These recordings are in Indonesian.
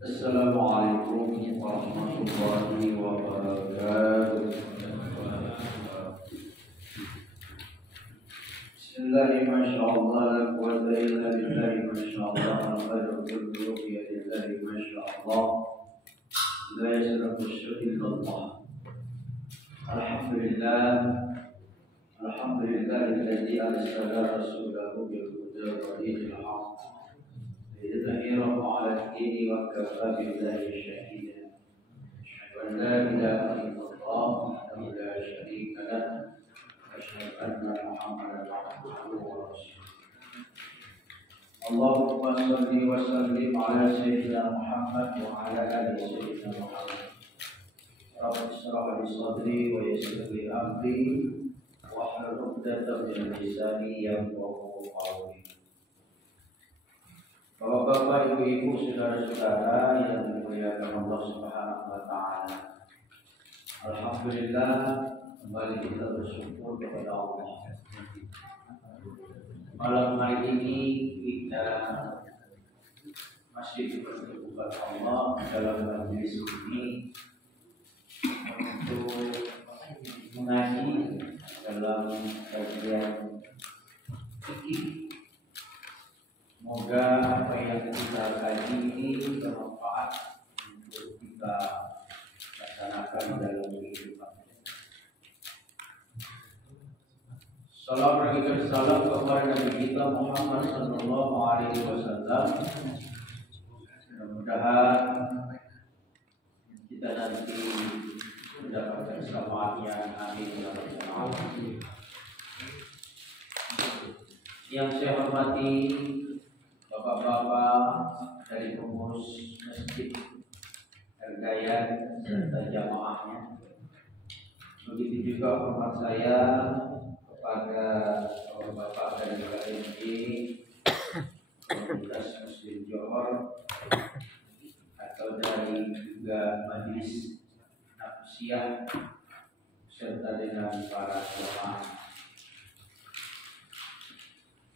Assalamualaikum warahmatullahi wabarakatuh. Bismillahirrahmanirrahim. La quwwata illa billahi masyaallah. Al-qadru kullu bi yadillahi masyaallah. La yasrafu syukur illallah. Alhamdulillahilladzi arsala rasulahu bil huda wa dinil haqq ليظهره على الدين وكفى بالله شهيدا. أشهد أن لا إله إلا الله وحده لا شريك له وأشهد أن محمدا عبده ورسوله. اللهم صل وسلم على سيدنا محمد وعلى آل سيدنا محمد. رب اشرح لي صدري ويسر لي أمري واحلل عقدة من لساني يفقهوا قولي. Bapak-bapak, ibu-ibu, saudara-saudara yang dimuliakan Allah Subhanahu wa taala. Alhamdulillah, kembali kita bersyukur kepada Allah. Malam hari ini kita masih dipertemukan Allah dalam majelis ini untuk mengaji dalam kajian fikih. Semoga apa yang kita kaji ini bermanfaat untuk kita laksanakan dalam kehidupan. Salam berikan salam kepada Nabi kita Muhammad sallallahu alaihi wasallam. Mudah-mudahan kita nanti mendapatkan syafaatnya. Amin ya rabbal alamin. Yang saya hormati Bapak-bapak dari pengurus masjid Ergayan serta jamaahnya. Begitu juga hormat saya kepada bapak dari KMJ Komunitas Muslim Johor atau dari juga Majelis Nafsiyah serta dengan para jamaah.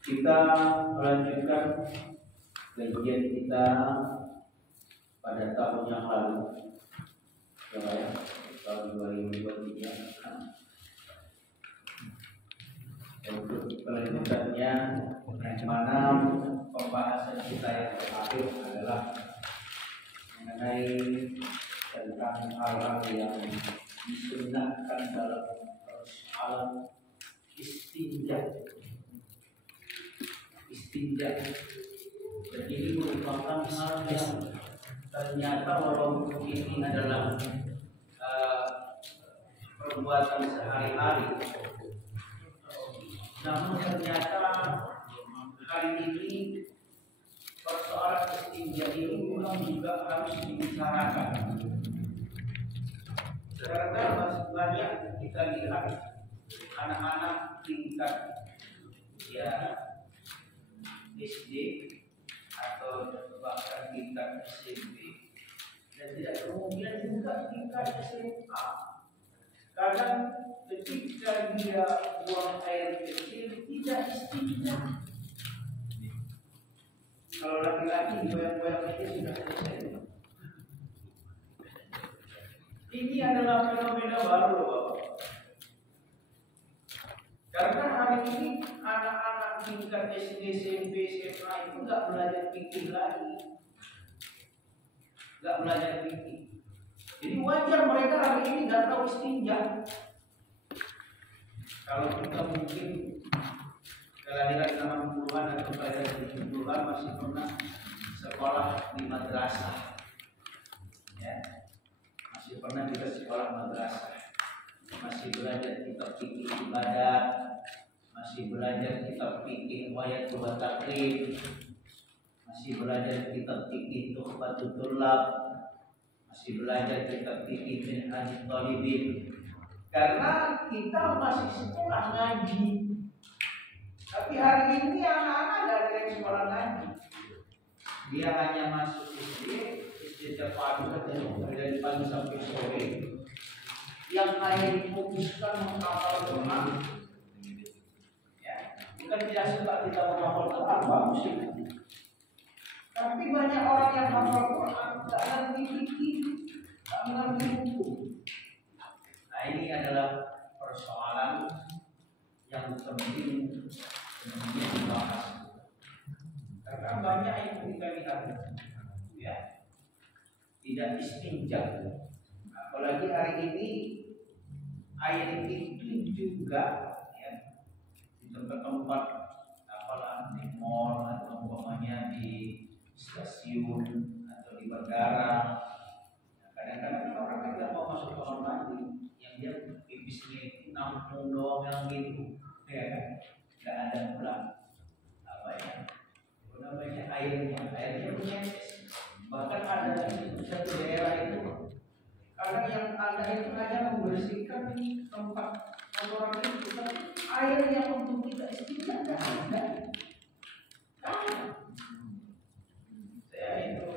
Kita melanjutkan kajian kita pada tahun yang lalu, tahun 2023. Untuk kelanjutannya, yang mana pembahasan kita yang terakhir adalah mengenai tentang hal-hal yang disunnahkan dalam persoalan istinja. Dan ini merupakan hal yang ternyata walaupun ini adalah perbuatan sehari-hari, namun ternyata hari ini persoalan istinja ini memang juga harus dibicarakan. Karena masih banyak kita lihat anak-anak tingkat SD atau bahkan tingkat SMP dan tidak kemudian juga tingkat SMA. Karena ketika dia buang air kecil tidak istinja. Kalau laki-laki goyang-goyang aja sudah selesai. Ini adalah fenomena baru, Bapak. Karena hari ini anak-anak tingkat SD, SMP, SMA itu nggak belajar fikih lagi, nggak belajar fikih. Jadi wajar mereka hari ini nggak tahu istinja. Kalau kita mungkin kelahiran 60-an atau kelahiran 70-an masih pernah sekolah di madrasah, ya, masih pernah juga sekolah madrasah. Masih belajar kitab fikih ibadah, masih belajar kitab fikih wayat wa takrib, masih belajar kitab fikih tuhfatul tullab, masih belajar kitab fikih minhajut talibin. Karena kita masih sekolah ngaji. Tapi hari ini anak-anak nggak ada yang sekolah ngaji. Dia hanya masuk SD terpadu dari pagi sampai sore. Yang hanya difokuskan menghafal Quran, ya, bukan tidak suka kita menghafal Quran, bagus sih. Tapi banyak orang yang hafal Quran tidak penting kemudian dibahas. Karena banyak yang kita lihat, ya, tidak istinja. Apalagi hari ini air itu juga, ya, di tempat-tempat apalah di mall atau umpamanya di stasiun atau di bandara. Kadang-kadang orang kan tidak mau masuk kamar mandi, yang dia pipisnya itu nampung doang yang gitu, ya kan? Tidak ada pula apa ya? Namanya airnya punya. Bahkan ada di satu daerah itu, kadang yang ada itu hanya membersihkan tempat kotoran itu, tapi air yang untuk kita istinja tidak ada. Saya itu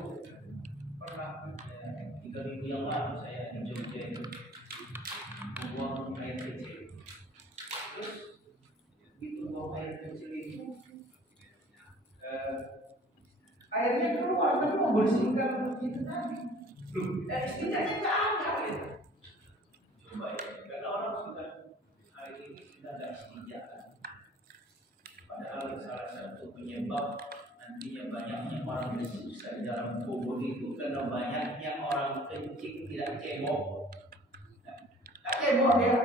pernah 3 minggu yang lalu saya di Jogja itu membuang air kecil. Terus begitu buang air kecil itu airnya keluar, tapi membersihkan itu tadi. Istinjanya nggak ada gitu. Coba ya, karena orang sudah hari ini sudah nggak istinja. Padahal salah satu penyebab nantinya banyaknya orang bersusah di dalam kubur itu karena banyaknya orang kencing tidak cebok. Nah, cebok ya.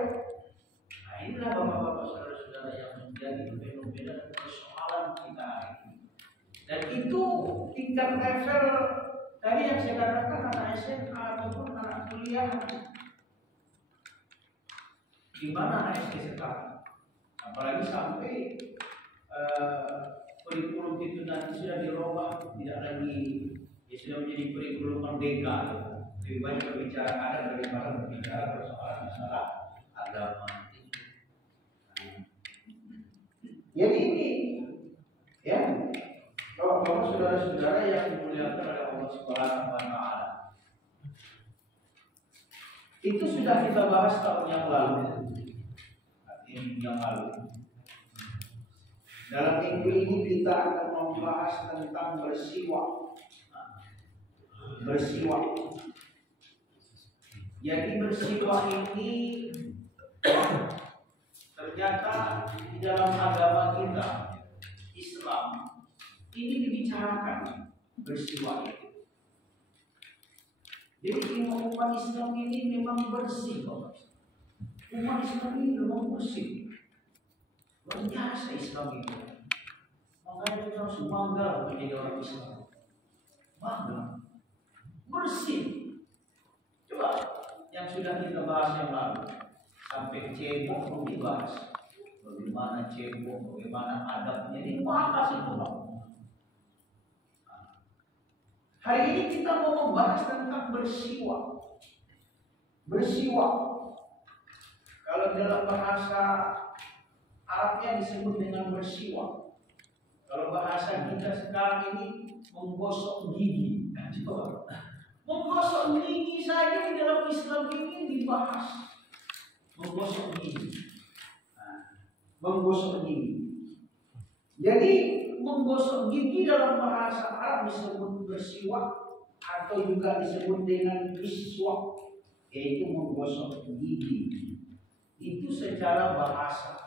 Nah, inilah bapak-bapak saudara-saudara yang menjadi fenomena dan persoalan kita hari ini. Dan itu tingkat level tadi yang saya katakan anak SMA ataupun anak kuliah. Di mana anak SD sekarang? Apalagi sampai kurikulum itu nanti sudah dirubah, tidak lagi ya sudah menjadi kurikulum merdeka. Lebih banyak berbicara adat daripada berbicara persoalan masalah agama. Jadi ini, ya, kalau saudara-saudara yang dimuliakan oleh Allah Subhanahu wa Ta'ala, itu sudah kita bahas tahun yang lalu, minggu yang lalu. Dalam minggu ini kita akan membahas tentang bersiwak. Bersiwak. Jadi bersiwak ini ternyata di dalam agama kita Islam ini dibicarakan bersiwak itu. Jadi umat Islam ini memang bersih, Bapak. Umat Islam ini memang bersih. Luar biasa Islam itu. Makanya kita harus bangga menjadi orang Islam. Bangga. Bersih. Coba yang sudah kita bahas yang lalu. Sampai cebok belum dibahas. Bagaimana cebok, bagaimana adabnya. Ini bahas itu, Pak. Hari ini kita mau membahas tentang bersiwak. Bersiwak. Kalau dalam bahasa Arabnya disebut dengan bersiwak. Kalau bahasa kita sekarang ini menggosok gigi. Coba. Menggosok gigi saja di dalam Islam ini dibahas. Menggosok gigi. Menggosok gigi. Jadi menggosok gigi dalam bahasa Arab disebut bersiwak atau juga disebut dengan miswak, yaitu menggosok gigi. Itu secara bahasa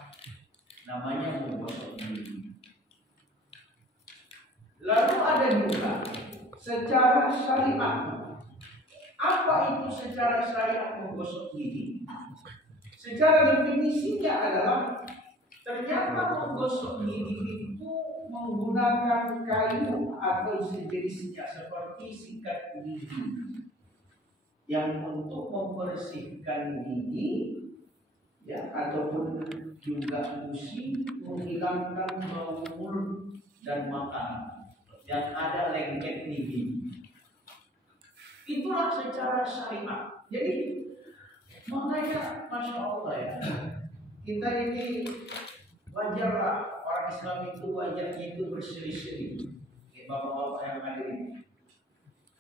namanya menggosok gigi. Lalu ada juga secara syariat. Apa itu secara syariat menggosok gigi? Secara definisinya adalah ternyata menggosok gigi itu menggunakan kayu atau sejenisnya seperti sikat gigi yang untuk membersihkan gigi, ya, ataupun juga gusi, menghilangkan bau mulut dan makanan yang ada lengket gigi. Itulah secara syariat. Jadi makanya Masya Allah ya, kita ini wajarlah orang Islam itu wajarnya itu berseri-seri. Bapak-bapak yang hadir ini,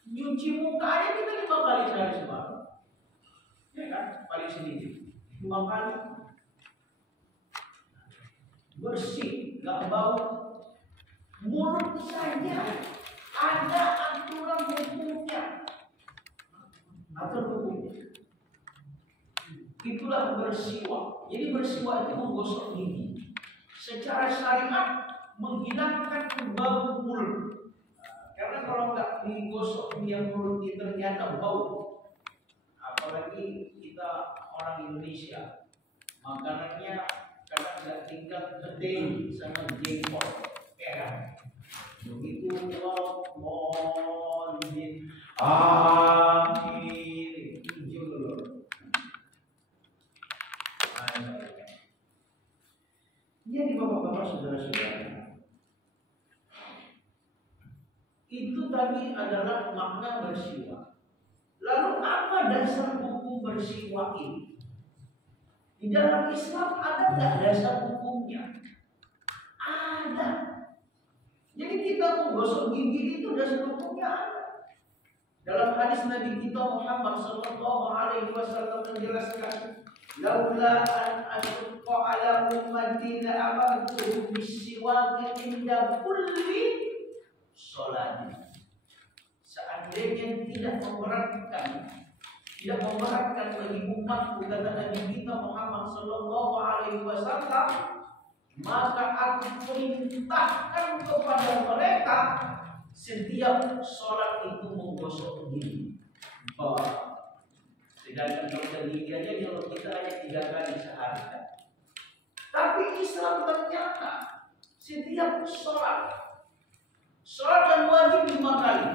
nyuci muka aja kita 5 kali sehari semalam, ya kan? Paling sedikit 5 kali. Bersih, nggak bau. Mulut saja ada aturan hukumnya. Aturan hukumnya. Itulah bersiwak. Jadi bersiwak itu menggosok gigi. secara syariat menghilangkan bau mulut. Karena kalau nggak digosok dia mulut ternyata bau. Apalagi kita orang Indonesia, makanannya kadang nggak tinggal gede sama jengkol, ya kan? Begitu mohon amin, hijau dulu. Jadi bapak-bapak, saudara-saudara, itu tadi adalah makna bersiwak. Lalu apa dasar hukum bersiwak ini? Di dalam Islam ada nggak dasar hukumnya? Ada. Jadi kita menggosok gigi itu dasar hukumnya ada. Dalam hadis Nabi kita Muhammad sallallahu alaihi wasallam menjelaskan, "Laula an asyqa ala ummati la amartu bisiwak inda kulli shalat." Seandainya tidak memberatkan bagi umatku, kata Nabi kita Muhammad sallallahu alaihi wasallam, maka aku perintahkan kepada mereka setiap sholat itu menggosok gigi. Sedangkan kalau gigi aja kalau kita hanya 3 kali sehari. Tapi Islam ternyata setiap sholat dan wajib 5 kali.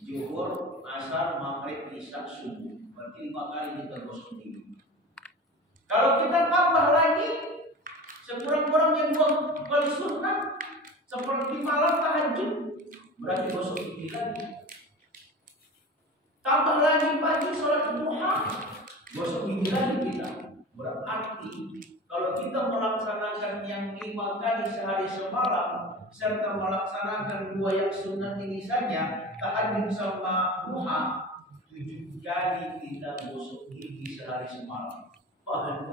Zuhur, asar, maghrib, isya, subuh. Berarti 5 kali kita gosok gigi. Kalau kita tambah lagi, sekurang-kurangnya 2 kali sunnah, seperti malam tahajud, berarti gosok gigi lagi. Tambah lagi pagi sholat duha, gosok gigi lagi kita. Berarti kalau kita melaksanakan yang 5 kali sehari semalam, serta melaksanakan 2 yang sunnah ini saja, tahajud sama duha, 7 kali kita gosok gigi sehari semalam. Paham?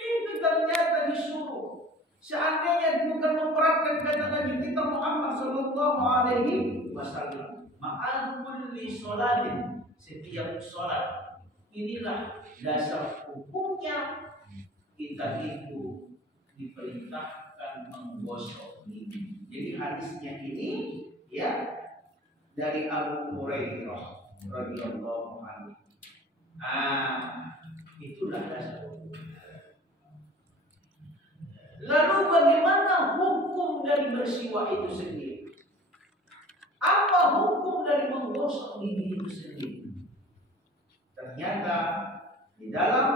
Itu ternyata disuruh. Seandainya bukan memperatkan kata Nabi kita Muhammad sallallahu alaihi wasallam, ma'al kulli sholatin, setiap sholat. Inilah dasar hukumnya kita itu diperintahkan menggosok gigi. Jadi hadisnya ini ya dari Abu Hurairah radhiyallahu anhu. Itulah dasar hukum. Lalu bagaimana hukum dari bersiwak itu sendiri? Apa hukum dari menggosok gigi itu sendiri? Ternyata di dalam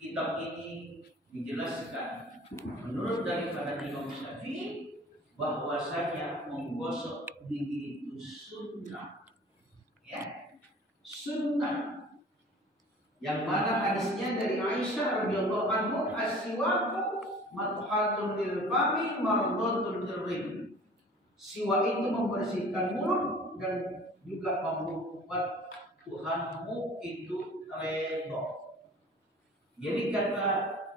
kitab ini dijelaskan menurut daripada Imam Syafi'i bahwasanya menggosok gigi itu sunnah. Ya, sunnah. Yang mana hadisnya dari Aisyah radhiyallahu anha, as-siwaku madhatun lil fami mardatun lirrih. Siwak itu membersihkan mulut dan juga membuat Tuhanmu itu redha. Jadi kata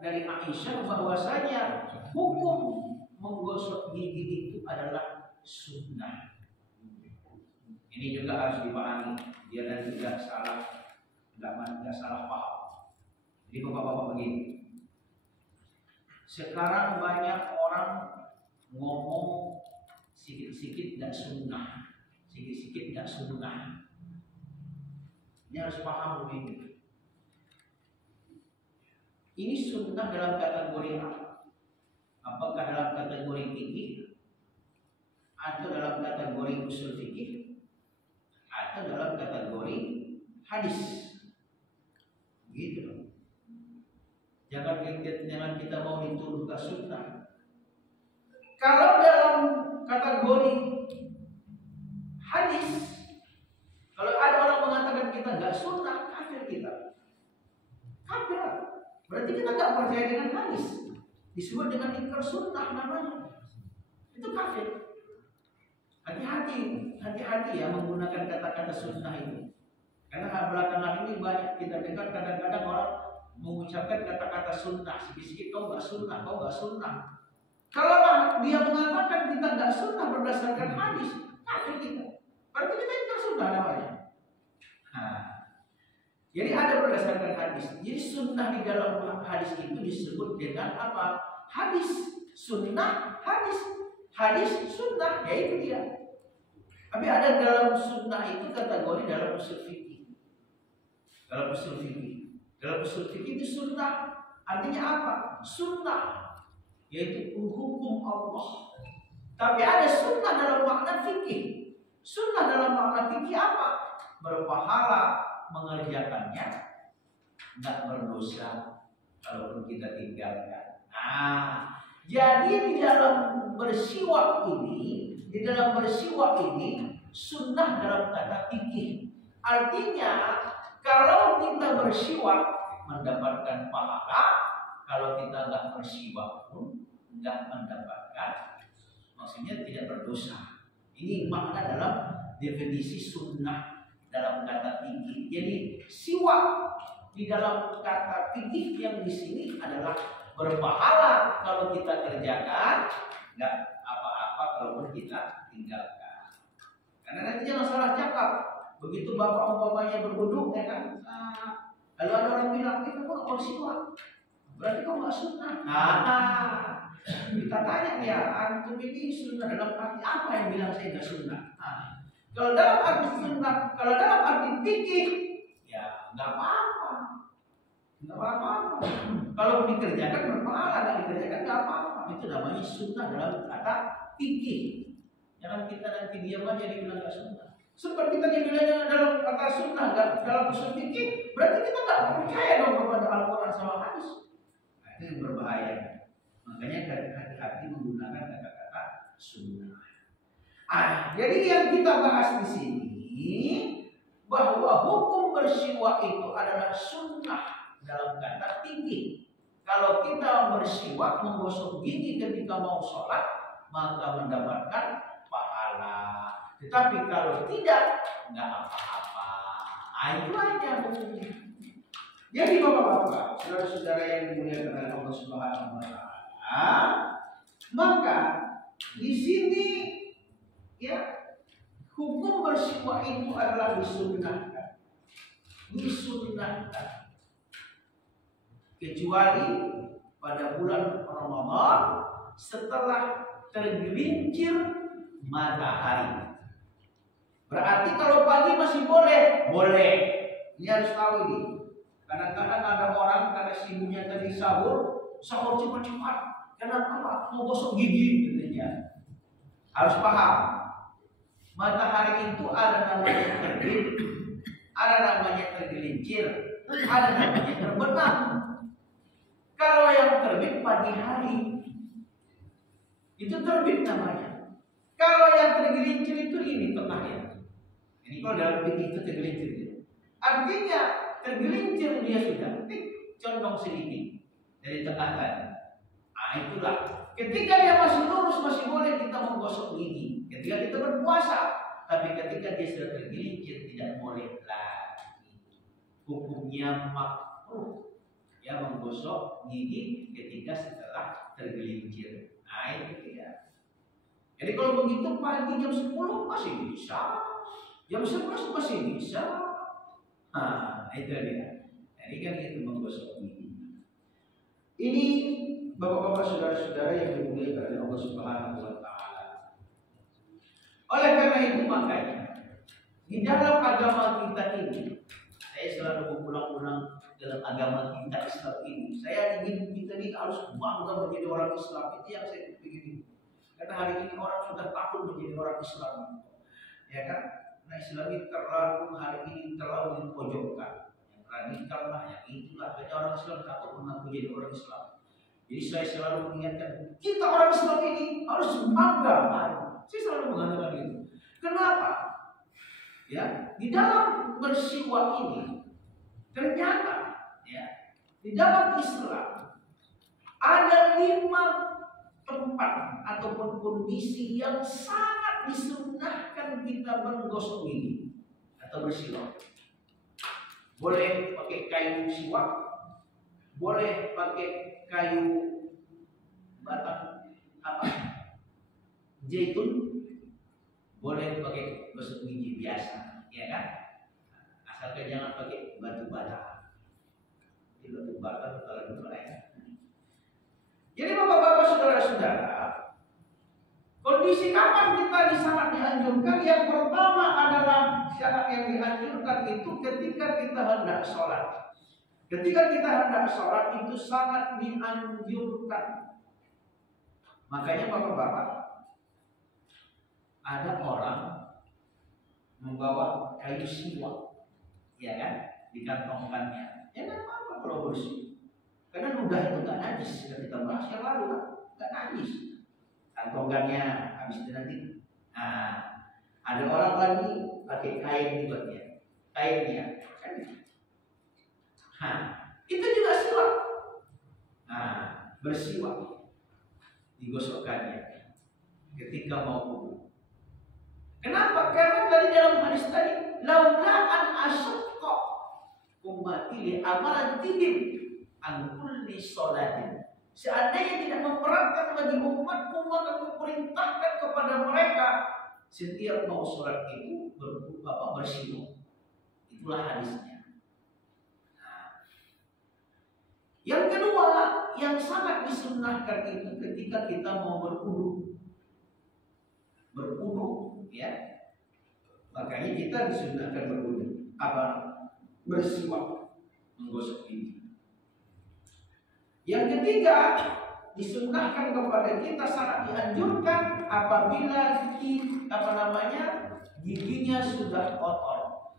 dari Aisyah bahwasanya hukum menggosok gigi itu adalah sunnah. Ini juga harus dipahami biar tidak salah. Tidak salah paham. Jadi bapak-bapak begini, sekarang banyak orang ngomong sikit-sikit tidak sunnah, sikit-sikit tidak sunnah. Ini harus paham begini. Ini sunnah dalam kategori apa? Apakah dalam kategori fikih, atau dalam kategori usul fikih, atau dalam kategori hadis? Gitu. Jangan kita mau dituduh ke sunnah. Kalau dalam kategori hadis, kalau ada orang mengatakan kita nggak sunnah, kafir kita. Kafir. Berarti kita nggak percaya dengan hadis. Disebut dengan ingkar sunnah namanya. Itu kafir. Hati-hati ya menggunakan kata-kata sunnah itu. Karena belakangan ini banyak kita dengar kadang-kadang orang mengucapkan kata-kata sunnah, sedikit-sedikit kau nggak sunnah. Kalau dia mengatakan kita nggak sunnah berdasarkan hadis, kafir kita. Berarti kita ingkar sunnah namanya. Jadi ada berdasarkan hadis. Jadi sunnah di dalam hadis itu disebut dengan apa? Hadis. Sunnah, hadis. Hadis, sunnah, yaitu dia. Tapi ada dalam sunnah itu kategori dalam usul fikih. Dalam usul fikih. Dalam usul fikih itu sunnah. Artinya apa? Sunnah, yaitu hukum Allah. Tapi ada sunnah dalam makna fikih. Sunnah dalam makna fikih apa? Berpahala mengerjakannya, nggak berdosa kalaupun kita tinggalkan. Nah, jadi di dalam bersiwak ini sunnah dalam kata fikih. Artinya kalau kita bersiwak mendapatkan pahala, kalau kita nggak bersiwak pun nggak mendapatkan, maksudnya tidak berdosa. Ini makna dalam definisi sunnah dalam kata fikih. Jadi siwak di dalam kata fikih yang di sini adalah berpahala kalau kita kerjakan, nggak apa-apa kalau kita tinggalkan. Karena nantinya masalah cakap. Begitu bapak umpamanya berwudu, ya kan? Lalu ada orang bilang, kamu nggak siwak, berarti kamu nggak sunnah. Nah, kita tanya ya, antum ini sunnah dalam arti apa yang bilang saya nggak sunnah? Nah, kalau dalam arti sunnah, kalau dalam arti fikih, ya nggak apa-apa, nggak apa-apa. Kalau dikerjakan berpahala, nggak dikerjakan nggak apa-apa. Itu namanya sunnah dalam kata fikih. Jangan kita nanti diam aja dibilang nggak sunnah. Seperti tadi bilangnya dalam kata sunnah, dalam usul fikih, berarti kita nggak percaya dong kepada Al-Quran sama hadis. Nah, itu yang berbahaya. Makanya hati-hati menggunakan kata-kata sunnah. Jadi yang kita bahas di sini bahwa hukum bersiwak itu adalah sunnah dalam kata fikih. Kalau kita bersiwak menggosok gigi ketika mau sholat, maka mendapatkan pahala. Tetapi kalau tidak, nggak apa-apa. Itu aja hukumnya. Jadi bapak-bapak, saudara-saudara yang dimuliakan oleh Allah Subhanahu wa Ta'ala, maka di sini ya hukum bersiwak itu adalah disunnahkan. Disunnahkan. Kecuali pada bulan Ramadan setelah tergelincir matahari. Berarti kalau pagi masih boleh, boleh. Ini harus tahu ini. Kadang-kadang ada orang karena sibuknya tadi sahur cepat-cepat. Karena apa? Mau gosok gigi katanya. Harus paham. Matahari itu ada namanya terbit, ada namanya tergelincir, ada namanya terbenam. Kalau yang terbit pagi hari, itu terbit namanya. Kalau yang tergelincir itu ini tengahnya. Ini kalau dalam fikih itu tergelincir. Artinya tergelincir dia sudah condong sedikit dari tengah tadi. Nah itulah. Ketika dia masih lurus masih boleh kita menggosok gigi. Ketika kita berpuasa. Tapi ketika dia sudah tergelincir tidak boleh lagi. Hukumnya makruh. Ya menggosok gigi ketika setelah tergelincir. Nah itu dia. Jadi kalau begitu pagi jam 10 masih bisa. Jam 11 masih bisa. Nah, itu dia. Jadi kan itu menggosok gigi. Ini bapak-bapak saudara-saudara yang dimuliakan oleh Allah Subhanahu wa Ta'ala. Oleh karena itu makanya di dalam agama kita ini, saya selalu mengulang-ulang dalam agama kita Islam ini, saya ingin kita ini harus bangga menjadi orang Islam. Itu yang saya pikir. Karena hari ini orang sudah takut menjadi orang Islam, ya kan? Nah Islam ini hari ini terlalu dipojokkan. Yang radikal lah, yang itulah. Banyak orang Islam takut mengaku jadi orang Islam. Jadi saya selalu mengingatkan kita orang Islam ini harus bangga. Saya selalu mengatakan itu. Kenapa? Ya, di dalam bersiwak ini ternyata ya di dalam Islam ada 5 tempat ataupun kondisi yang sangat disunnahkan kita menggosok gigi atau bersiwak. Boleh pakai kayu siwak, boleh pakai kayu batang zaitun, boleh pakai gosok gigi biasa, ya kan? asalkan jangan pakai batu bata. Di batu bata kalau dulu ya. Jadi bapak-bapak, saudara-saudara, kondisi kapan kita sangat dianjurkan? Yang pertama adalah syarat yang dianjurkan itu ketika kita hendak sholat. Ketika kita hendak sholat itu sangat dianjurkan. Makanya bapak-bapak, ada orang membawa kayu siwak, ya kan, di kantongkannya. Ya nggak apa-apa kalau bersih. Karena ludah itu nggak najis. Sudah kita bahas yang lalu kan, nggak najis. Kantongkannya habis itu nanti. Nah, ada orang lagi pakai kain dibuatnya, kainnya kan. Nah, itu juga siwak. Nah, bersiwak, digosokkannya ketika mau wudu. Kenapa? Karena tadi dalam hadis tadi, laula an asyqa ummati li amalatihim an kulli sholatin. Seandainya tidak memberatkan bagi umatku, maka kuperintahkan kepada mereka setiap mau sholat itu bersiwak. Itulah hadisnya. Nah, yang kedua, yang sangat disunnahkan itu ketika kita mau berwudu, ya. Makanya kita disunnahkan berwudu. Bersiwak, menggosok gigi. Yang ketiga, disunnahkan kepada kita, sangat dianjurkan apabila giginya sudah kotor.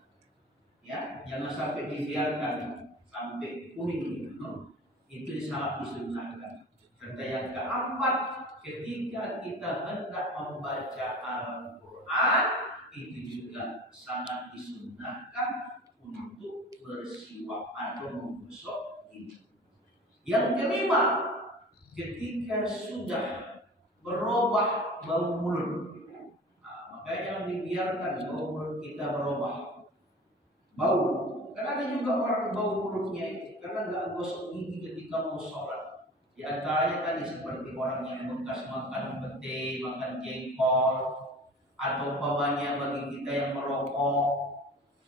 Ya, jangan sampai dibiarkan sampai kuning. Itu sangat disunnahkan. Serta yang keempat, ketika kita hendak membaca Al-Quran, itu juga sangat disunnahkan untuk bersiwak atau menggosok gigi. Yang kelima, ketika sudah berubah bau mulut, makanya jangan dibiarkan bau mulut kita berubah bau. Karena ada juga orang bau mulutnya itu karena nggak gosok gigi ketika mau sholat. Di antaranya tadi seperti orang yang bekas makan pete, makan jengkol, atau umpamanya bagi kita yang merokok.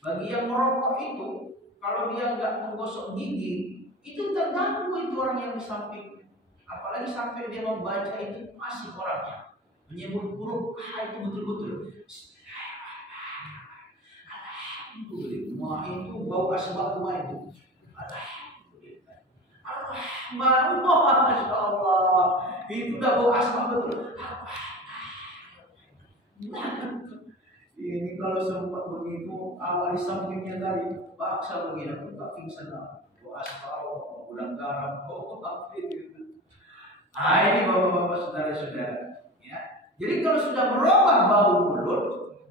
Bagi yang merokok itu, kalau dia nggak menggosok gigi, itu terganggu itu orang yang di samping. Apalagi sampai dia membaca itu masih orangnya menyebut huruf itu betul-betul. Alhamdulillah, itu bau asbak rumah itu. Alhamdulillah. Alhamdulillah, masya Allah. Itu udah bau asbak betul. Ini kalau sempat begitu awal di sampingnya tadi paksa begini, aku tak pingsan lah. Bau asbak, gudang garam, apa itu? Ini bapak-bapak, saudara-saudara. Ya. Jadi kalau sudah berubah bau mulut,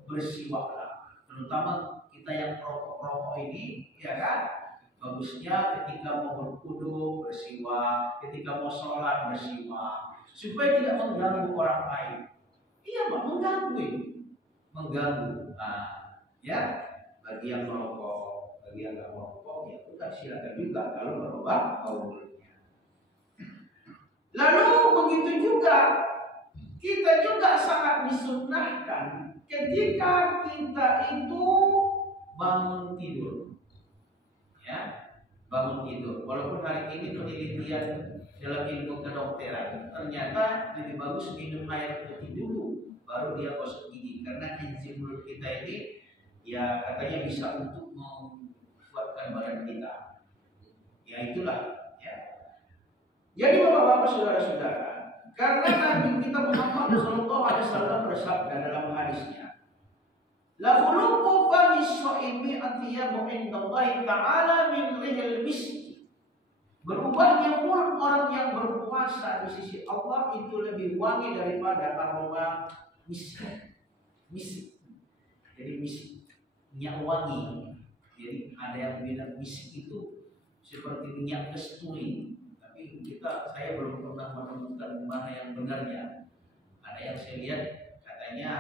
bersiwaklah. Terutama kita yang perokok-perokok ini, ya kan? Bagusnya ketika mau berwudu bersiwak, ketika mau sholat bersiwak, supaya tidak mengganggu orang lain. Iya, Pak, mengganggu. Nah, ya, bagi yang merokok, bagi yang nggak merokok, ya kita silakan juga kalau berubah bau mulutnya. Lalu begitu juga, kita juga sangat disunnahkan ketika kita itu bangun tidur, ya, bangun tidur. Walaupun hari ini penelitian dalam ilmu kedokteran ternyata lebih bagus minum air putih dulu, baru dia gosok gigi, karena enzim mulut kita ini, ya katanya bisa untuk menguatkan badan kita. Ya itulah, ya. Jadi bapak-bapak, saudara-saudara, karena Nabi kita Muhammad sallallahu alaihi wasallam bersabda dalam hadisnya, la khuluqu fami shaimi atyabu indallahi ta'ala min rihil misk. Berubahnya mulut orang yang berpuasa di sisi Allah itu lebih wangi daripada aroma misk. Jadi misk, minyak wangi. Jadi ada yang bilang misk itu seperti minyak kasturi. Tapi saya belum pernah menemukan mana yang benarnya. Ada yang saya lihat katanya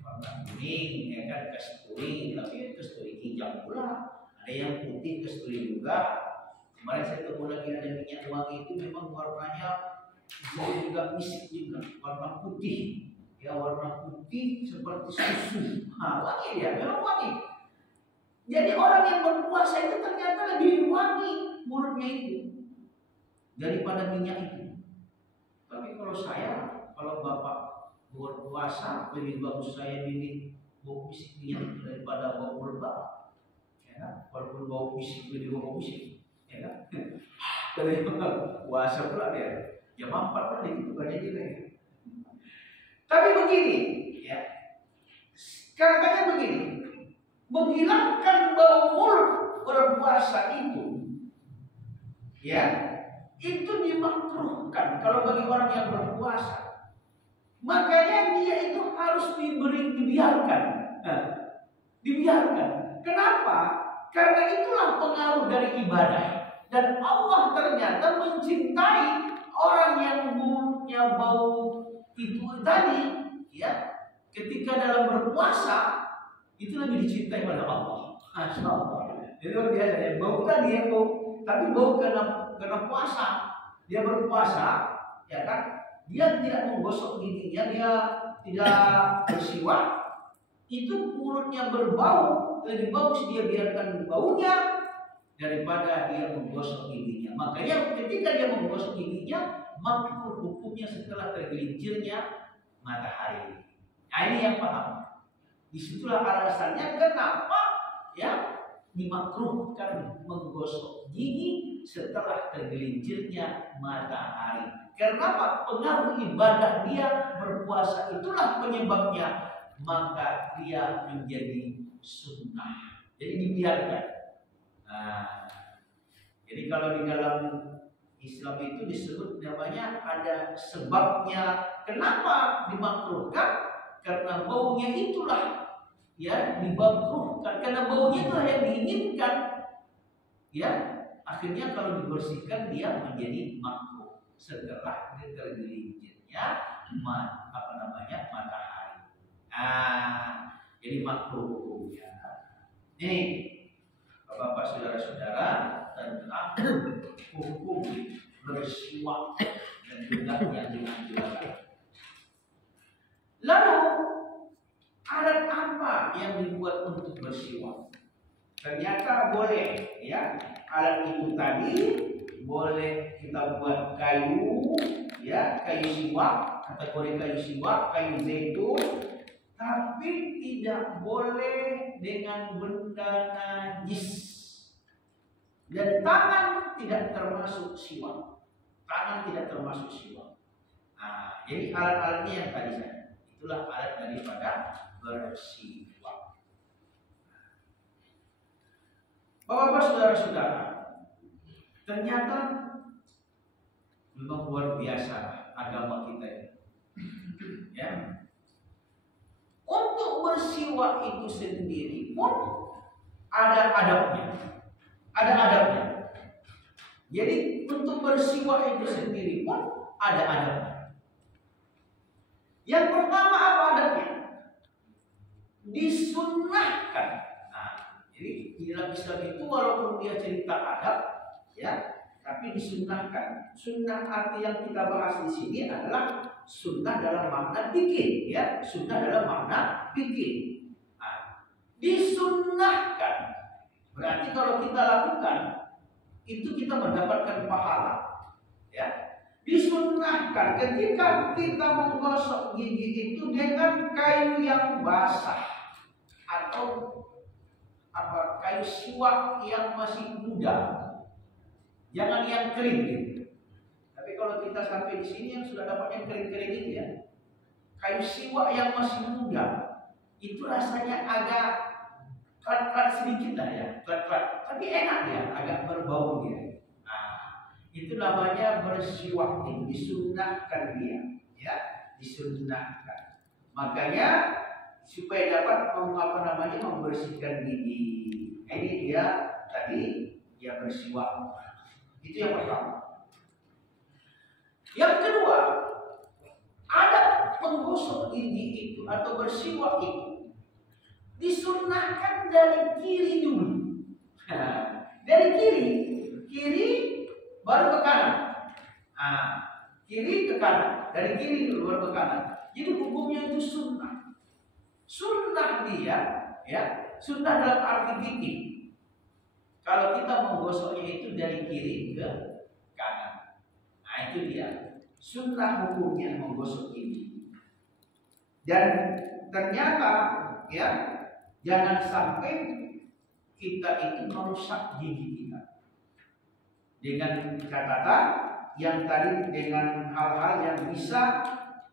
warna kuning, ya kan, kasturi, tapi kasturi hijau pula. Ada yang putih kasturi juga. Kemarin saya ketemu lagi ada minyak wangi itu memang warnanya juga misk juga, warna putih. Ya, warna putih seperti susu. Wangi dia, memang wangi. Jadi orang yang berpuasa itu ternyata lebih wangi mulutnya itu daripada minyak itu. Tapi kalau Bapak berpuasa, lebih bagus saya milih bau fisik minyak itu daripada bau berbau. Ya, walaupun bau fisik lebih bau fisik, ya kan? Kalau puasa pula dia, ya mampat pula itu banyak juga. Tapi begini, ya, katanya begini, menghilangkan bau mulut berpuasa itu, ya, itu dimakruhkan kalau bagi orang yang berpuasa. Makanya dia itu harus dibiarkan. Nah, dibiarkan. Kenapa? Karena itulah pengaruh dari ibadah. Dan Allah ternyata mencintai orang yang mulutnya bau itu tadi, ya. Ketika dalam berpuasa itu lebih dicintai oleh Allah. Masya Allah. Jadi luar biasa ya. Bau tadi ya bau, tapi bau karena puasa. Dia berpuasa, ya kan? Dia tidak menggosok giginya, dia tidak bersiwak. Itu mulutnya berbau, lebih bagus dia biarkan baunya daripada dia menggosok giginya. Makanya ketika dia menggosok giginya, makruh hukumnya setelah tergelincirnya matahari. Nah, ini yang paham. Disitulah alasannya kenapa ya dimakruhkan menggosok gigi setelah tergelincirnya matahari. Kenapa? Pengaruh ibadah dia berpuasa itulah penyebabnya. Maka dia menjadi sunnah. Jadi dibiarkan. Nah, jadi kalau di dalam Islam itu disebut namanya ada sebabnya. Kenapa dimakruhkan? Karena baunya itulah ya dimakruhkan. Karena baunya itulah yang diinginkan. Ya, akhirnya kalau dibersihkan dia menjadi makruh setelah tergelincirnya matahari. Jadi makruh ya. Ini Bapak saudara-saudara tentang hukum bersiwak dan juga yang dianjurkan. Lalu alat apa yang dibuat untuk bersiwak? Ternyata boleh ya. Alat itu tadi boleh kita buat kayu ya, kayu siwak, kategori kayu siwak, kayu zaitun. Tapi tidak boleh dengan benda najis. Dan tangan tidak termasuk siwak. Tangan tidak termasuk siwak. Nah, jadi alat-alatnya yang tadi saya. Itulah alat daripada bersiwak. Bapak-bapak, saudara-saudara, ternyata memang luar biasa agama kita ini. Ya. Untuk bersiwak itu sendiri pun ada adabnya. Ada adabnya. Jadi untuk bersiwak itu sendiri pun ada adabnya. Yang pertama apa adabnya? Disunnahkan. Nah, jadi di dalam Islam itu walaupun dia cerita adab, ya, tapi disunnahkan. Sunnah arti yang kita bahas di sini adalah sunnah dalam makna bikin, ya, sunnah dalam makna bikin. Nah, disunnahkan berarti kalau kita lakukan itu kita mendapatkan pahala, ya. Disunnahkan ketika kita menggosok gigi itu dengan kayu yang basah atau kayu siwak yang masih muda, jangan yang kering gitu. Tapi kalau kita sampai di sini yang sudah dapat yang kering-kering itu ya, kayu siwak yang masih muda itu rasanya agak klat-klat sedikit lah ya, klat-klat, tapi enak ya, agak berbau dia. Nah, itu namanya bersiwak, itu disunnahkan dia, ya, disunnahkan. Makanya supaya dapat membersihkan gigi. Ini dia tadi dia bersiwak. Itu yang pertama. Yang kedua, ada penggosok gigi itu atau bersiwak itu disunnahkan dari kiri dulu. Nah, dari kiri baru ke kanan. Nah, kiri ke kanan, dari kiri dulu baru ke kanan. Jadi hukumnya itu sunnah. Sunnah dia, ya, sunnah dalam arti fikih. Kalau kita menggosoknya itu dari kiri ke kanan. Nah itu dia. Sunnah hukumnya menggosok gigi. Dan ternyata ya, jangan sampai kita itu merusak gigi kita. Dengan catatan yang tadi, dengan hal-hal yang bisa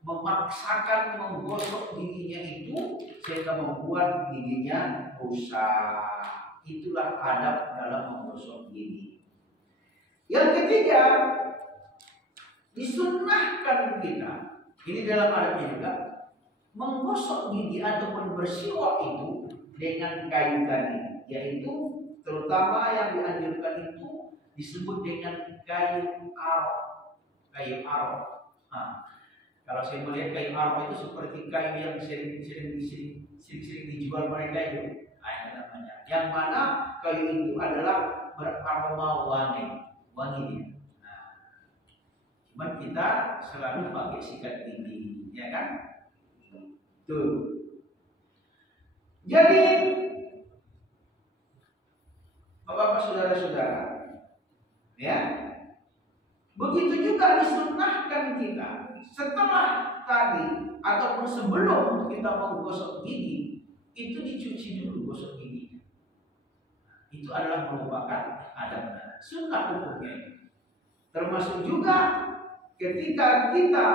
memaksakan menggosok giginya itu sehingga membuat giginya rusak. Itulah adab dalam menggosok gigi. Yang ketiga, disunnahkan kita, ini dalam adabnya juga, menggosok gigi ataupun bersiwak itu dengan kayu tadi, yaitu terutama yang dianjurkan itu disebut dengan kayu arok. Kayu arok. Nah, kalau saya melihat kayu arok itu seperti kayu yang sering dijual mereka itu. Nah, itu namanya. Yang mana kayu itu adalah beraroma wangi dia. Nah, cuman kita selalu pakai sikat gigi, ya kan? Tuh. Jadi, Bapak-bapak, saudara-saudara, ya, begitu juga disunnahkan kita setelah tadi ataupun sebelum kita menggosok gigi itu dicuci dulu gosok gigi. Itu adalah merupakan adab sunnah hukumnya. Termasuk juga ketika kita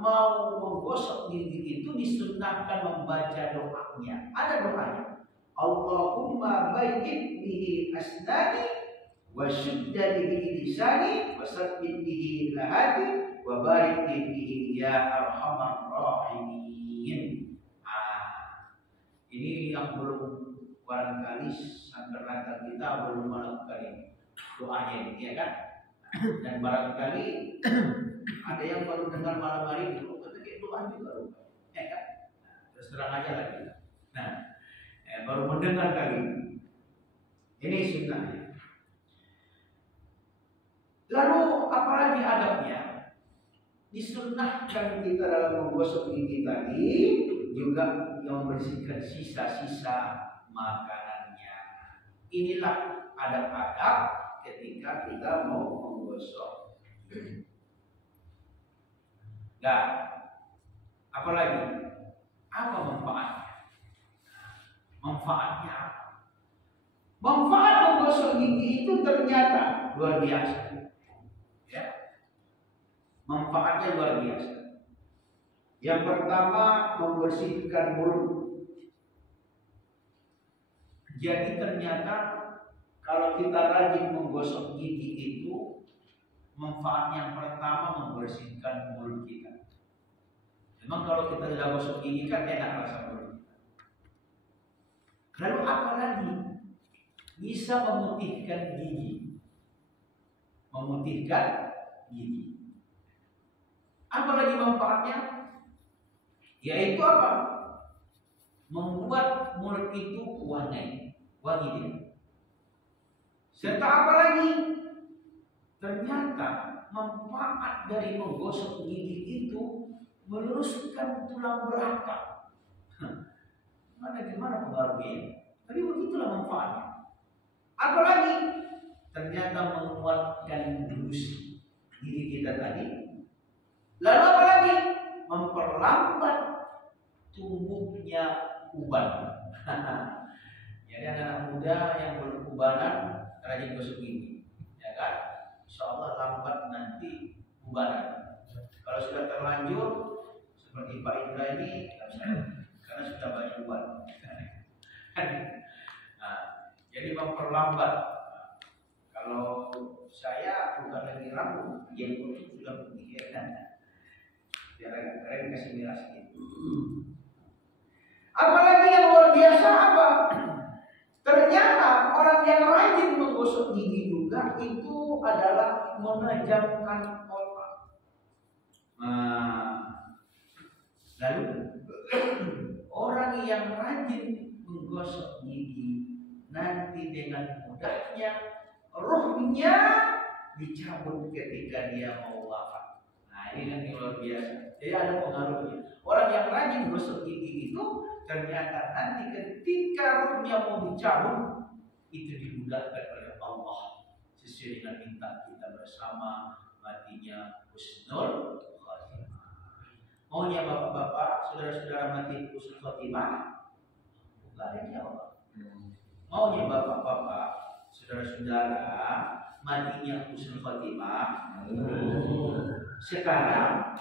mau menggosok gigi itu disunnahkan membaca doanya. Ada doanya. Allahumma bayyid bihi asnani wa syudda bihi lisani wa sabbit bihi lahadi wa barik bihi ya arhamar rahimin. Ini yang belum, barangkali sanggerlanta kita belum melakukan ini, doanya ini, ya kan? Dan barangkali ada yang baru dengar malam hari ini, kayak doa juga, ya kan? Terus terang aja lagi. Nah, baru mendengar kali ini sunnahnya. Lalu apalagi adabnya? Disunnahkan kita dalam menggosok gigi tadi juga yang membersihkan sisa-sisa makanannya. Inilah adab-adab ketika kita mau menggosok. Nah, apalagi? Apa manfaatnya? Manfaatnya apa? Manfaat menggosok gigi itu ternyata luar biasa. Ya. Manfaatnya luar biasa. Yang pertama, membersihkan mulut. Jadi ternyata kalau kita rajin menggosok gigi itu, manfaat yang pertama membersihkan mulut kita. Memang kalau kita tidak gosok gigi kan enak rasa mulut kita. Lalu apa lagi? Bisa memutihkan gigi. Memutihkan gigi. Apa lagi manfaatnya? Yaitu apa? Membuat mulut itu wangi dia. Serta apa lagi? Ternyata manfaat dari menggosok gigi itu meluruskan tulang belakang. Gimana pengaruhnya? Tapi begitulah manfaatnya. Apalagi ternyata menguatkan gusi gigi kita tadi. Lalu apalagi? Memperlambat tumbuhnya uban. Jadi anak muda yang belum ubanan rajin gosok gigi, ya kan? Insyaallah lambat nanti ubanan. Kalau sudah terlanjur seperti Pak Indra ini, karena sudah banyak uban. Nah, jadi memperlambat. Kalau saya bukan lagi rambut, yang itu sudah putih, ya kan? Biar agak keren, kasih merah sedikit. Apalagi yang luar biasa apa? Ternyata orang yang rajin menggosok gigi juga itu adalah menajamkan otak. Lalu orang yang rajin menggosok gigi nanti dengan mudahnya rohnya dicabut ketika dia mau wafat. Nah ini kan yang luar biasa. Jadi ada pengaruhnya. Orang yang rajin gosok gigi itu ternyata nanti ketika ruhnya mau dicabut, itu dimudahkan oleh Allah sesuai dengan minta kita bersama, matinya husnul khatimah. Maunya bapak-bapak, saudara-saudara mati husnul khatimah, bukan ada Allah. Maunya bapak-bapak, saudara-saudara matinya husnul khatimah. Sekarang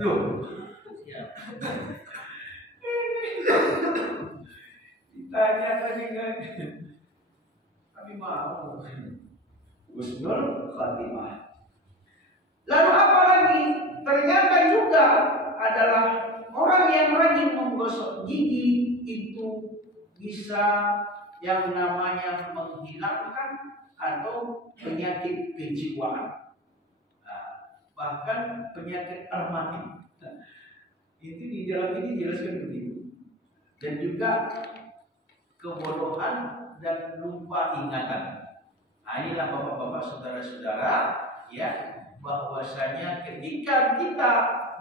loh, ditanya tadi kan, kami mau husnul khatimah. Lalu apa lagi? Ternyata juga adalah orang yang rajin menggosok gigi itu bisa yang namanya menghilangkan atau penyakit kejiwaan, bahkan penyakit rematik. Itu di dalam ini dijelaskan begitu. Dan juga kebodohan dan lupa ingatan. Nah, inilah bapak-bapak, saudara-saudara, ya, bahwasanya ketika kita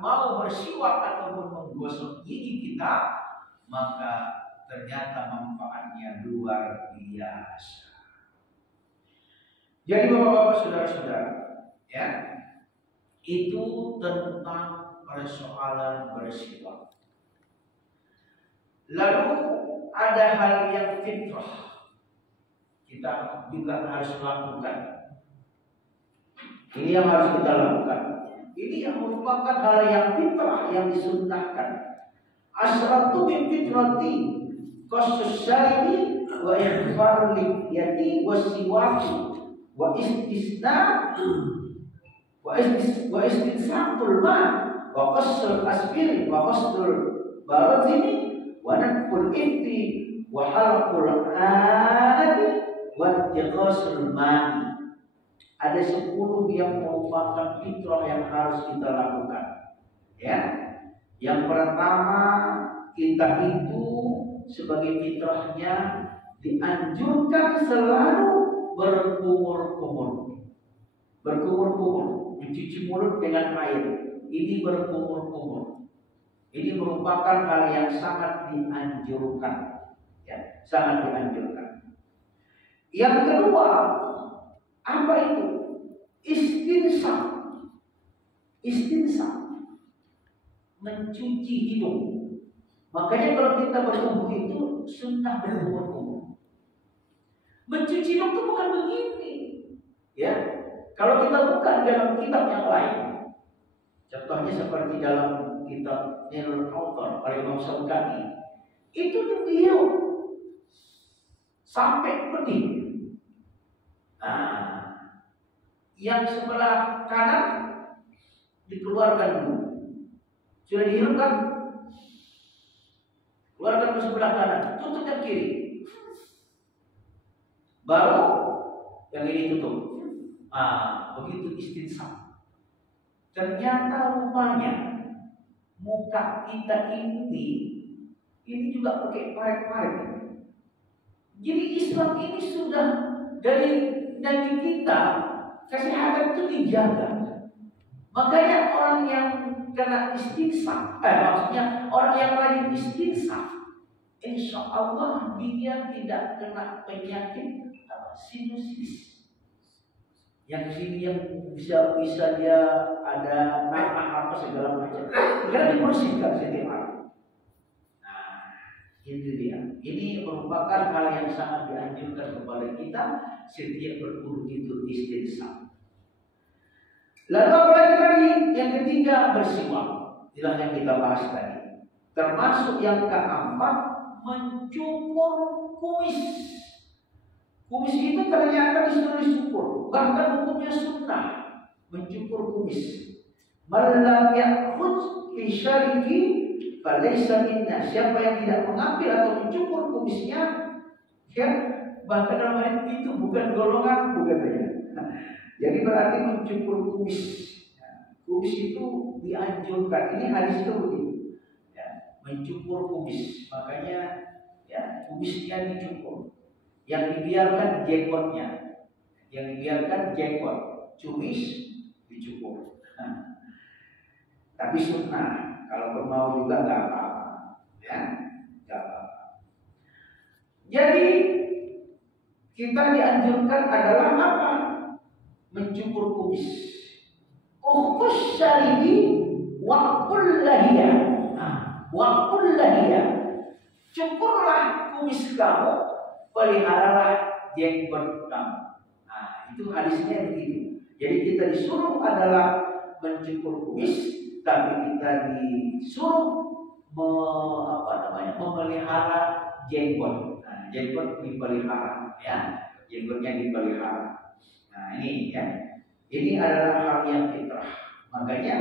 mau bersiwak ataupun menggosok gigi kita, maka ternyata manfaatnya luar biasa. Jadi bapak-bapak, saudara-saudara, ya, itu tentang persoalan bersiwak. Lalu ada hal yang fitrah, kita juga harus lakukan. Ini yang harus kita lakukan. Ini yang merupakan hal yang fitrah, yang disunnahkan. Asratu min fitrati qasus syari'i wa ighfar liyati wa siwaki wa istisna wa istinsaqul ma wa qasul asbiri wa qasdul barazini wa nadful ibti wa halqul anati wa tiqasul ma'i. Ada 10 yang merupakan fitrah yang harus kita lakukan. Ya. Yang pertama, kita itu sebagai fitrahnya dianjurkan selalu berkumur-kumur. Berkumur-kumur, mencuci mulut dengan air. Ini berkumur-kumur. Ini merupakan hal yang sangat dianjurkan. Ya, sangat dianjurkan. Yang kedua, apa itu? Istinsaq. Istinsaq, mencuci hidung. Makanya kalau kita berwudu itu sunnah berkumur-kumur. Mencuci hidung itu bukan begini, ya. Kalau kita buka dalam kitab yang lain, contohnya seperti dalam kitab Nailul Awtar oleh Imam Syaukani, itu dihirup sampai pedih. Nah, yang sebelah kanan dikeluarkan dulu. Sudah dihirup kan? Keluarkan ke sebelah kanan, tutup yang kiri. Baru yang ini tutup. Begitu istinsaq. Ternyata rupanya muka kita ini juga pakai parit-parit. Jadi Islam ini sudah dari kita kesehatan itu dijaga. Makanya orang yang kena istinsaq, maksudnya orang yang rajin istinsaq, insya Allah dia tidak kena penyakit sinusitis. Yang sini yang bisa dia ada nanah apa segala macam, karena dibersihkan setiap hari. Nah, itu dia. Ini merupakan hal yang sangat dianjurkan kepada kita setiap berwudu itu istinsaq. Lalu apa lagi? Yang ketiga, bersiwak. Inilah yang kita bahas tadi. Termasuk yang keempat, mencukur kumis. Kumis itu ternyata disuruh dicukur. Bahkan hukumnya sunnah mencukur kumis. Man lam ya'khudh fi syariqi falaysa minna. Siapa yang tidak mengambil atau mencukur kumisnya, ya, bahkan dalam hal itu bukan golongan, bukan saja. Jadi berarti mencukur kumis. Kumis itu dianjurkan. Ini hadis itu begitu. Ya, mencukur kumis. Makanya ya, kumisnya dicukur. Yang dibiarkan jenggotnya. Yang dibiarkan jenggot, kumis dicukur. Tapi sunnah. Kalau mau juga nggak apa-apa. Jadi kita dianjurkan adalah apa? Mencukur kumis. Ukhus syaribi wa kullahiya. Wa kullahiya. Cukurlah kumis kamu, peliharalah jenggot kamu. Nah, itu hadisnya begitu. Jadi kita disuruh adalah mencukur kumis, tapi kita disuruh memelihara jenggot. Nah, jenggot dipelihara, ya, jenggotnya dipelihara. Nah, ini ya, ini adalah hal yang fitrah. Makanya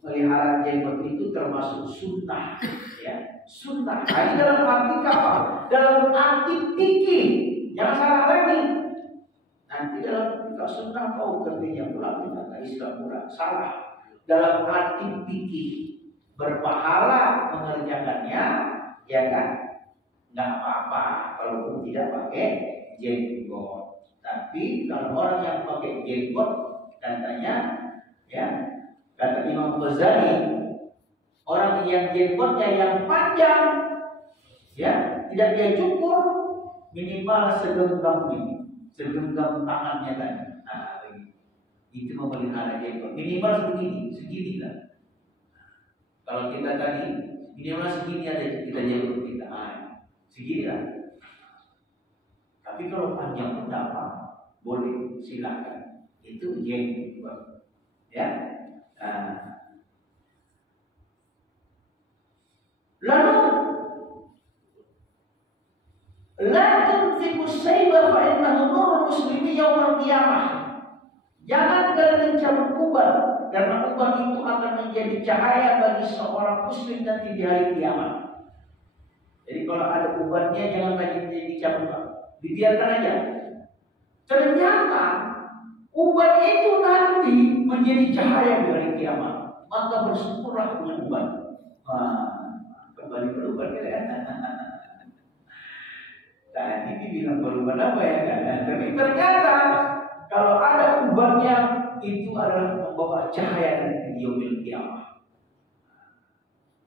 melihara jenggot itu termasuk sunnah, ya, sunnah. Nah, ini dalam arti apa? Dalam arti fikih. Jangan salah lagi. Nanti dalam sunnah kau kerjanya pula kita Islam pula salah. Dalam arti fikih berpahala mengerjakannya, ya kan? Nggak apa-apa kalau tidak pakai jenggot. Tapi kalau orang yang pakai jenggot, katanya, ya, kata Imam Ghazali, orang yang jenggotnya yang panjang, ya, tidak dia cukur, minimal segenggam ini, segenggam tangannya tadi. Nah, itu memelihara jenggot. Minimal segini lah. Kalau kita tadi minimal segini ada kita jenggot kita, segini lah. Tapi kalau panjang pun tak apa, boleh, silakan. Itu jenggot, ya. Lalu la tunfiqu sayba fa innahu nurul muslimi yaumil qiyamah. Jangan kalian mencabut uban, karena uban itu akan menjadi cahaya bagi seorang muslim nanti di hari kiamat. Jadi kalau ada ubannya jangan lagi dicabut, dibiarkan aja. Ternyata uban itu nanti menjadi cahaya di hari kiamat. Maka bersyukurlah punya uban. Kembali beruban ya. Tadi dibilang beruban apa ya kan? Tapi ternyata kalau ada ubannya itu adalah membawa cahaya di yaumil qiyamah.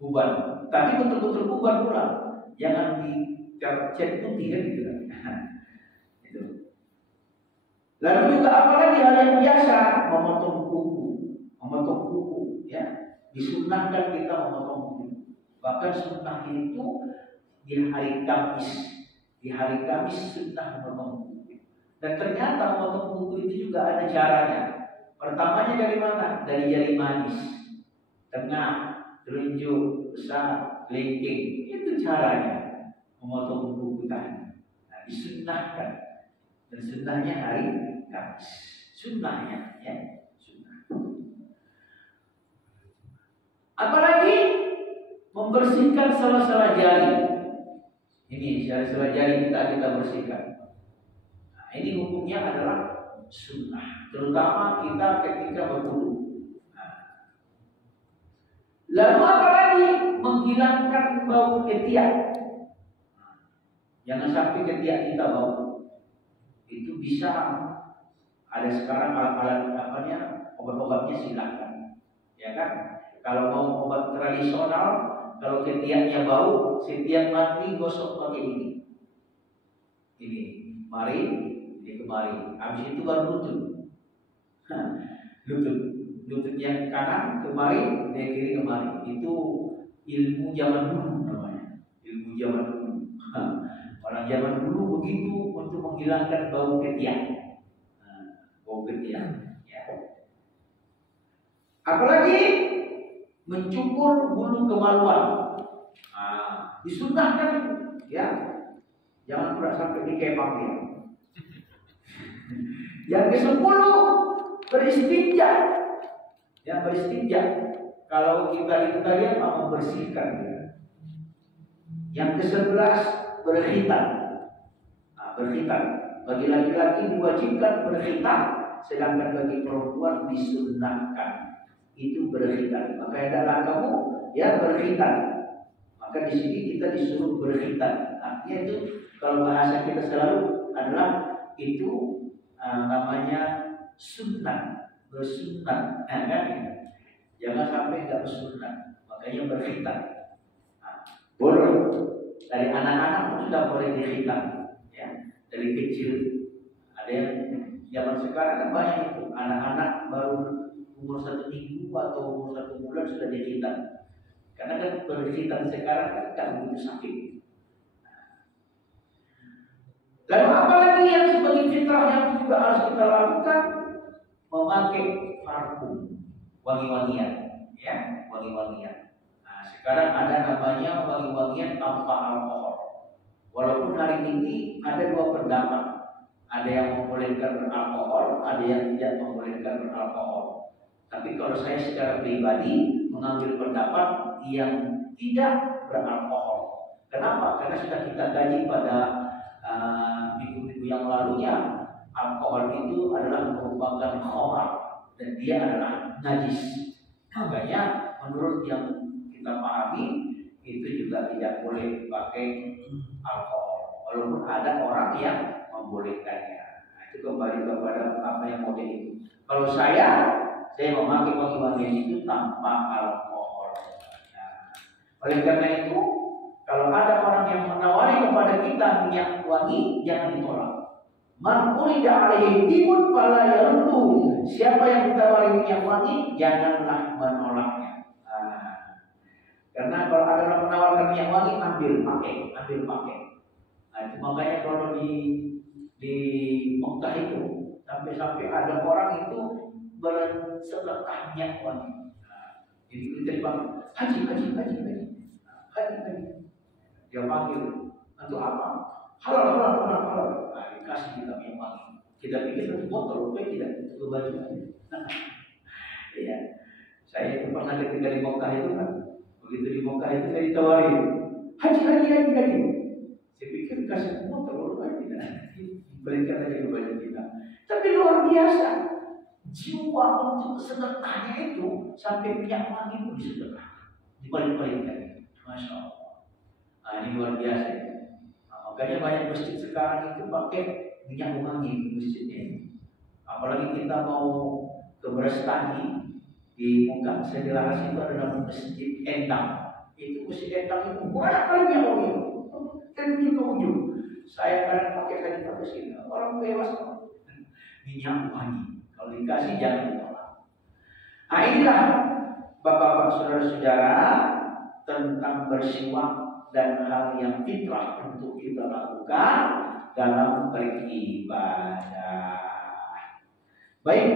Uban, tapi betul-betul uban pula. Jangan dicat putih kan gitu. Itu. Lalu juga apalagi hal yang biasa, memotong kuku, ya. Disunnahkan kita memotong kuku. Bahkan sunnah itu di hari Kamis sunnah memotong kuku. Dan ternyata memotong kuku itu juga ada caranya. Pertamanya dari mana? Dari jari manis, tengah, telunjuk, besar, kelingking. Itu caranya memotong kuku tadi. Nah, disunnahkan. Dan sunnahnya hari Kamis. Sunnahnya, ya, sunnah. Apalagi membersihkan sela-sela jari. Ini sela-sela jari kita bersihkan. Nah, ini hukumnya adalah sunnah, terutama kita ketika berwudu. Nah. Lalu apalagi menghilangkan bau ketiak. Nah, jangan sampai ketiak kita bau. Itu bisa ada sekarang alat-alatnya, obat-obatnya silakan, ya kan? Kalau mau obat tradisional, kalau ketiaknya bau, setiap mandi gosok pakai ini. Ini, mari, ini kemari. Habis itu baru lutut. Lutut yang kanan kemari, yang kiri kemari. Itu ilmu zaman dulu namanya. Ilmu zaman dulu. Orang zaman dulu begitu untuk menghilangkan bau ketiak. Bau ketiak. Ya. Apalagi mencukur bulu kemaluan. Disunnahkan itu, ya. Jangan pula sampai dikepang dia. Yang ke-10 beristinja. Yang beristinja. Kalau kita itu tadi apa? Membersihkan dia. Yang ke-11 berkhitan. Berkhitan. Bagi laki-laki diwajibkan berkhitan, sedangkan bagi perempuan disunnahkan itu berkhitan. Maka hendaklah kamu ya berkhitan. Maka di sini kita disuruh berkhitan. Artinya itu kalau bahasa kita selalu adalah itu namanya sunnah, bersunnah, kan? Jangan sampai nggak bersunnah. Makanya berkhitan. Boleh. Dari anak-anak pun sudah boleh dikhitan, ya, dari kecil. Ada yang zaman sekarang kan banyak itu anak-anak baru umur 1 minggu atau umur 1 bulan sudah dikhitan. Karena kan berkhitan sekarang kan tak begitu sakit. Lalu apa lagi yang sebagai fitrah yang juga harus kita lakukan? Memakai parfum, wangi-wangian, ya, wangi-wangian. Nah, sekarang ada namanya wangi-wangian tanpa alkohol. Walaupun hari ini ada dua pendapat, ada yang membolehkan beralkohol, ada yang tidak membolehkan beralkohol. Tapi kalau saya secara pribadi mengambil pendapat yang tidak beralkohol. Kenapa? Karena sudah kita kaji pada minggu-minggu yang lalunya, alkohol itu adalah merupakan khamar dan dia adalah najis. Makanya menurut yang kita pahami itu juga tidak boleh pakai alkohol. Walaupun ada orang yang membolehkannya. Nah, itu kembali kepada apa yang mau itu. Kalau saya memakai wangi-wangian itu tanpa alkohol. Nah, oleh karena itu, kalau ada orang yang menawari kepada kita minyak wangi, jangan ditolak. Man urida alaihi timun fala yaruddu. Siapa yang ditawari minyak wangi, janganlah menolaknya. Nah, karena kalau ada orang menawarkan minyak wangi, ambil pakai. Nah, itu makanya kalau di Mekah itu sampai ada orang itu bersedekah minyak wangi. Nah, jadi kita dipanggil haji. Dia panggil untuk apa? Halal. Nah, dikasih kita minyak wangi. Kita pikir satu botol, tidak itu baju. Iya, saya itu pernah ketika di Mekah itu kan, begitu di Mekah itu saya ditawari haji. Saya pikir kasih botol, tidak diberikan aja ke baju kita. Tapi luar biasa, jiwa untuk sedekahnya itu sampai minyak wangi pun disedekahkan, dibalik-balikkan. Masya Allah. Nah, ini luar biasa. Nah, makanya banyak masjid sekarang itu pakai minyak wangi di masjidnya. Apalagi kita mau ke Brastagi di Mekah, saya jelas itu adalah masjid Endang. Itu masjid Endang itu banyak kali minyak wangi. Dan ujung ke ujung, saya kadang pakai tadi ke sini. Orang bebas minyak wangi. Kalau dikasih jangan ditolak. Nah, inilah bapak-bapak saudara-saudara tentang bersiwak dan hal yang fitrah untuk kita lakukan dalam beribadah. Baik,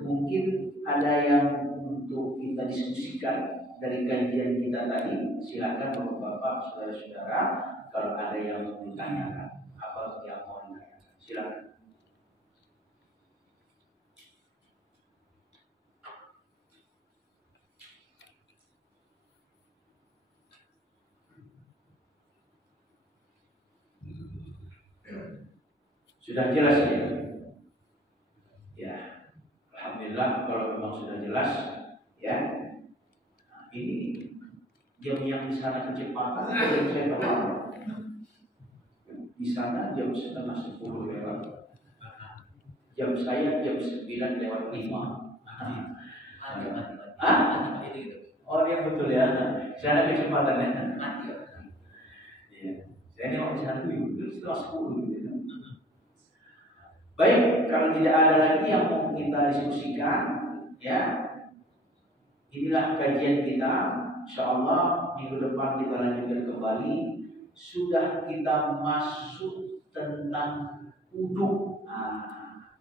mungkin ada yang untuk kita diskusikan dari kajian kita tadi. Silakan bapak-bapak saudara-saudara kalau ada yang mau ditanyakan, apa yang mau ditanyakan, silakan. Sudah jelas ya? Ya, alhamdulillah kalau memang sudah jelas ya. Nah, ini jam yang di sana kecepatan, jam saya tahu. Di sana jam 9:30 lewat. Jam saya jam 9:05. Oh iya betul ya. Sana kecepatannya. Iya. Saya nengok di sana itu setelah 10 gitu. Baik, kalau tidak ada lagi yang mau kita diskusikan, ya, inilah kajian kita. Insyaallah minggu depan kita lanjutkan kembali. Sudah kita masuk tentang wudhu. Nah,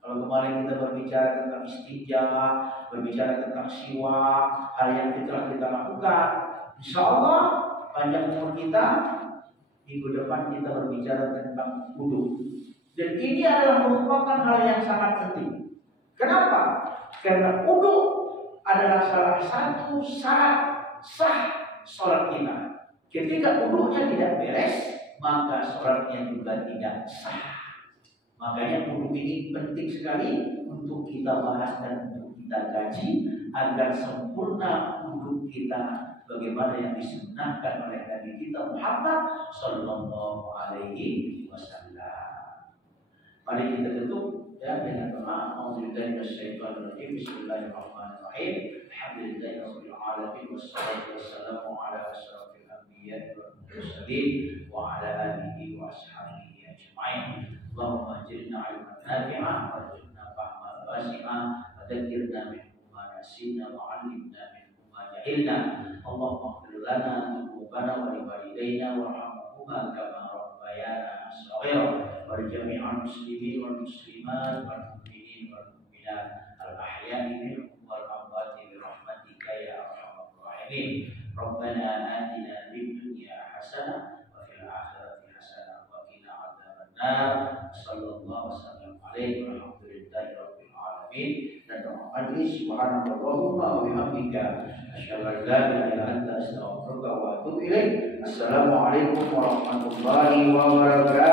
kalau kemarin kita berbicara tentang istinja, berbicara tentang siwak, hal yang telah kita lakukan, insyaallah panjang umur kita, minggu depan kita berbicara tentang wudhu. Dan ini adalah merupakan hal yang sangat penting. Kenapa? Karena wudhu adalah salah satu syarat sah sholat kita. Ketika wudhunya tidak beres, maka sholatnya juga tidak sah. Makanya wudhu ini penting sekali untuk kita bahas dan untuk kita kaji agar sempurna wudhu kita bagaimana yang disunnahkan oleh Nabi kita Muhammad Sallallahu Alaihi Wasallam. Mari kita tutup ya dengan doa. A'udzubillahi minasyaitonir rajim. Bismillahirrahmanirrahim. Alhamdulillahirabbil alamin wassalatu wassalamu ala asyrofil anbiya'i wal المرسلين وعلى آله وأصحابه أجمعين. اللهم أجرنا علما نافعا وارزقنا فهما واسعا وذكرنا منه ما نسينا وعلمنا منه ما جهلنا. اللهم اغفر لنا ذنوبنا ولوالدينا وارحمهما كما ربيانا صغيرا ولجميع المسلمين والمسلمات والمؤمنين والمؤمنات الأحياء منهم والأموات برحمتك يا أرحم الراحمين. ربنا آتنا في الدنيا حسنة وفي الآخرة حسنة وقنا عذاب النار. صلى الله وسلم عليه والحمد لله رب العالمين. Dan doa majlis subhanallahumma wa bihamdika asyhadu an la ilaha illa anta astaghfiruka wa atubu ilaik. Assalamualaikum warahmatullahi wabarakatuh.